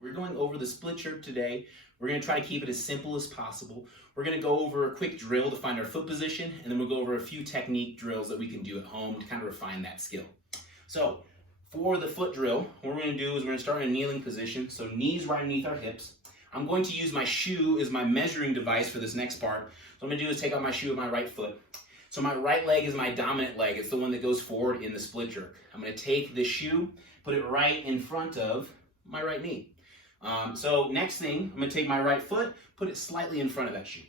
We're going over the split jerk today. We're going to try to keep it as simple as possible. We're going to go over a quick drill to find our foot position, and then we'll go over a few technique drills that we can do at home to kind of refine that skill. So for the foot drill, what we're going to do is we're going to start in a kneeling position, so knees right underneath our hips. I'm going to use my shoe as my measuring device for this next part. So what I'm going to do is take out my shoe with my right foot. So my right leg is my dominant leg. It's the one that goes forward in the split jerk. I'm going to take the shoe, put it right in front of my right knee. So next thing, I'm going to take my right foot, put it slightly in front of that shoe.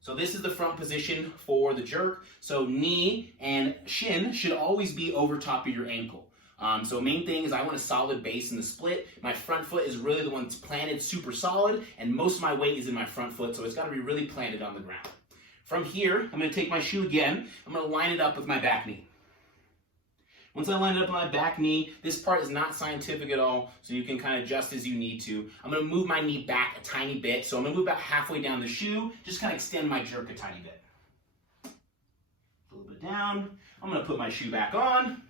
So this is the front position for the jerk. So knee and shin should always be over top of your ankle. So main thing is I want a solid base in the split. My front foot is really the one that's planted super solid, and most of my weight is in my front foot, so it's got to be really planted on the ground. From here, I'm going to take my shoe again. I'm going to line it up with my back knee. Once I line it up on my back knee, this part is not scientific at all, so you can kind of adjust as you need to. I'm going to move my knee back a tiny bit, so I'm going to move about halfway down the shoe, just kind of extend my jerk a tiny bit. A little bit down. I'm going to put my shoe back on,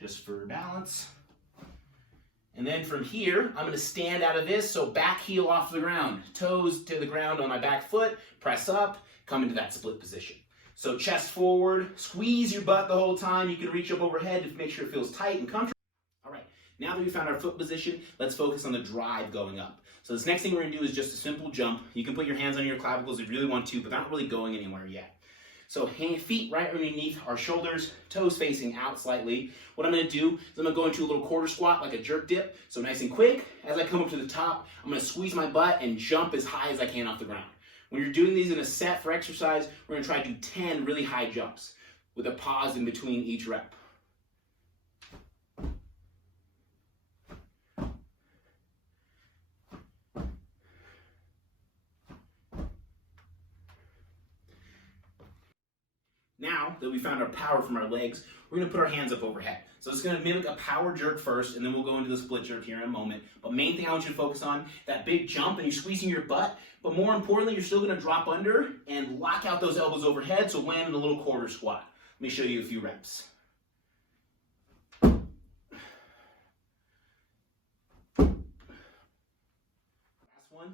just for balance. And then from here, I'm going to stand out of this, so back heel off the ground, toes to the ground on my back foot, press up, come into that split position. So chest forward, squeeze your butt the whole time. You can reach up overhead to make sure it feels tight and comfortable. All right, now that we found our foot position, let's focus on the drive going up. So this next thing we're going to do is just a simple jump. You can put your hands on your clavicles if you really want to, but they're not really going anywhere yet. So feet right underneath our shoulders, toes facing out slightly. What I'm going to do is I'm going to go into a little quarter squat like a jerk dip. So nice and quick. As I come up to the top, I'm going to squeeze my butt and jump as high as I can off the ground. When you're doing these in a set for exercise, we're going to try to do 10 really high jumps with a pause in between each rep. Now that we found our power from our legs, we're going to put our hands up overhead. So it's going to mimic a power jerk first, and then we'll go into the split jerk here in a moment. But main thing I want you to focus on, that big jump, and you're squeezing your butt. But more importantly, you're still going to drop under and lock out those elbows overhead, so land in a little quarter squat. Let me show you a few reps.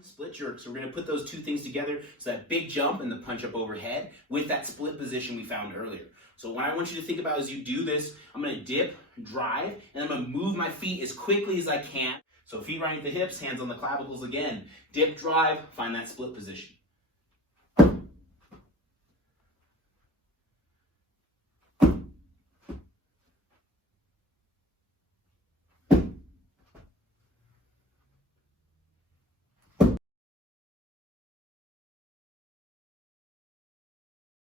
Split jerk. So we're going to put those two things together. So that big jump and the punch up overhead with that split position we found earlier. So what I want you to think about as you do this, I'm going to dip, drive, and I'm going to move my feet as quickly as I can. So feet right at the hips, hands on the clavicles again. Dip, drive, find that split position.